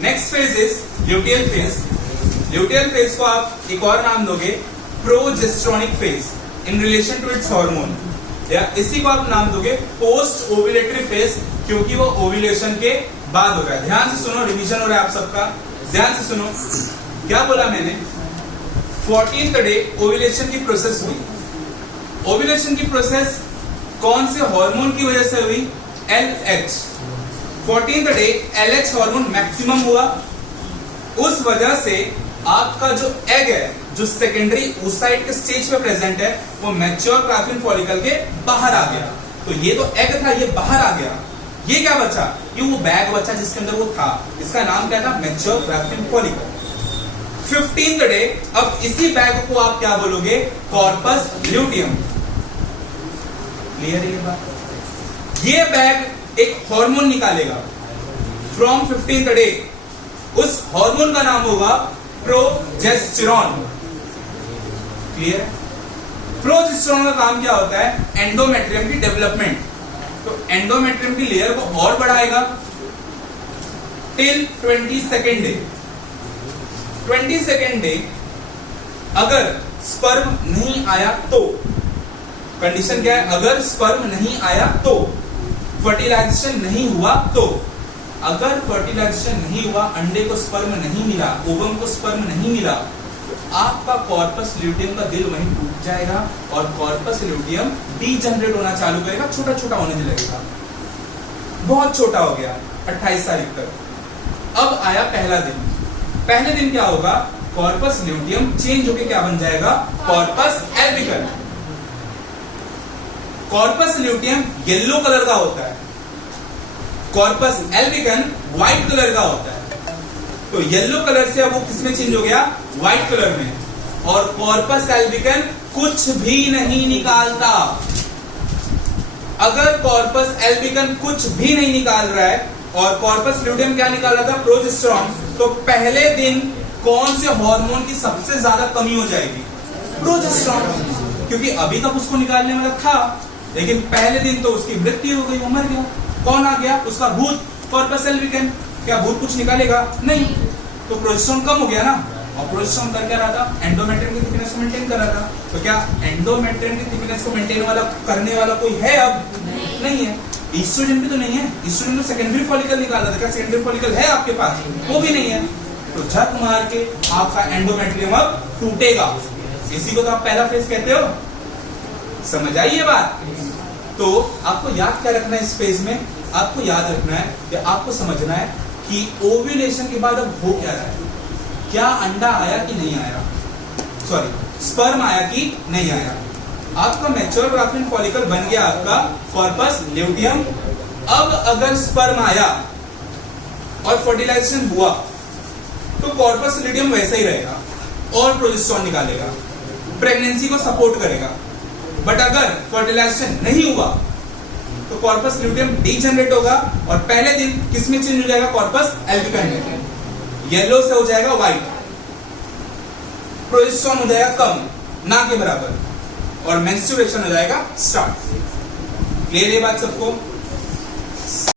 Next phase is luteal phase. Luteal phase को आप एक और नाम दोगे progesteronic phase in relation to its hormone, या इसी को आप नाम दोगे पोस्ट ओव्यूलेटरी फेज, क्योंकि वो ओव्यूलेशन के बाद हो रहा है। ध्यान से सुनो, रिवीजन हो रहा है आप सबका, ध्यान से सुनो। क्या बोला मैंने? 14th डे ओव्यूलेशन की प्रोसेस हुई। ओव्यूलेशन की प्रोसेस कौन से हार्मोन की वजह से हुई? LH। 14th day LH hormone maximum हुआ, उस वजह से आपका जो एग है, जो सेकेंडरी oocyte के स्टेज पे प्रेजेंट है, वो मैच्योर ग्राफिन फॉलिकल के बाहर आ गया। तो ये तो एग था, ये बाहर आ गया। ये क्या बचा? ये वो बैग बचा जिसके अंदर वो था। इसका नाम क्या था? Mature graphene follicle. 15th day अब इसी बैग को आप क्या बोलोगे? Corpus luteum. क्लियर है ये बात? ये बैग एक हार्मोन निकालेगा फ्रॉम 15th डे। उस हार्मोन का नाम होगा प्रोजेस्टेरॉन। क्लियर? प्रोजेस्टेरॉन का काम क्या होता है? एंडोमेट्रियम की डेवलपमेंट। तो एंडोमेट्रियम की लेयर को और बढ़ाएगा till 22nd day. 22nd day अगर स्पर्म नहीं आया तो, कंडीशन क्या है? अगर स्पर्म नहीं आया तो, फर्टिलाइजेशन नहीं हुआ तो, अगर फर्टिलाइजेशन नहीं हुआ, अंडे को स्पर्म नहीं मिला, ओवम को स्पर्म नहीं मिला, तो आपका कॉर्पस ल्यूटियम का दिल वहीं टूट जाएगा और कॉर्पस ल्यूटियम डीजनरेट होना चालू करेगा, छोटा छोटा होने लगेगा। बहुत छोटा हो गया 28 तारीख तक। अब आया पहला दिन। पहले दिन क्या होगा? कॉर्पस ल्यूटियम चेंज होकर क्या बन जाएगा? Corpus albicans. Corpus luteum yellow colour का होता है, कॉर्पस एल्बिकम व्हाइट कलर का होता है। तो येलो कलर से अब वो किसमें चेंज हो गया? व्हाइट कलर में। और कॉर्पस एल्बिकम कुछ भी नहीं निकालता। अगर कॉर्पस एल्बिकम कुछ भी नहीं निकाल रहा है और कॉर्पस ल्यूटियम क्या निकाल रहा था? प्रोजेस्टेरॉन। तो पहले दिन कौन से हार्मोन की सबसे ज्यादा कमी हो जाएगी? प्रोजेस्टेरॉन, क्योंकि अभी तक उसको निकालने वाला था, लेकिन पहले दिन तो उसकी मृत्यु हो गई, वो मर गया। कौन आ गया? उसका भूत, कॉर्पस एल्बिकम। क्या भूत कुछ निकालेगा? नहीं। तो प्रोजेस्टेरॉन कम हो गया ना, और प्रोजेस्टेरॉन कर क्या रहा था? एंडोमेट्रियम की थिकनेस को मेंटेन कर रहा था। तो क्या एंडोमेट्रियम की थिकनेस को मेंटेन करने वाला कोई है? अब नहीं है। ईस्ट्रोजन भी तो नहीं है, ईस्ट्रोजन तो सेकेंडरी फॉलिकल निकाल रहा था। क्या सेकेंडरी फॉलिकल है आपके पास? वो भी नहीं है। तो झक मार के आपका एंडोमेट्रियम अब टूटेगा। इसी को तो आप पहला फेज कहते हो। समझ आई ये बात? तो आपको याद क्या रखना है इस फेज में? आपको याद रखना है या आपको समझना है कि ओव्यूलेशन के बाद अब हो क्या रहा है। क्या अंडा आया कि नहीं आया? सॉरी, स्पर्म आया कि नहीं आया? आपका मैच्योर ग्राफिन फॉलिकल बन गया आपका कॉर्पस ल्यूटियम। अब अगर स्पर्म आया और फर्टिलाइजेशन हुआ तो कॉर्पस ल्यूटियम वैसा ही रहेगा और प्रोजेस्टेरॉन निकालेगा, प्रेगनेंसी को सपोर्ट करेगा। बट अगर फर्टिलाइजेशन नहीं हुआ तो कॉर्पस ल्यूटियम डीजनरेट होगा और पहले दिन किसमें चेंज हो जाएगा? कॉर्पस एल्बिकम में। येलो से हो जाएगा व्हाइट, प्रोजेस्टेरॉन हो जाएगा कम, ना के बराबर, और मेंस्ट्रुएशन हो जाएगा स्टार्ट। क्लियर ये बात सबको?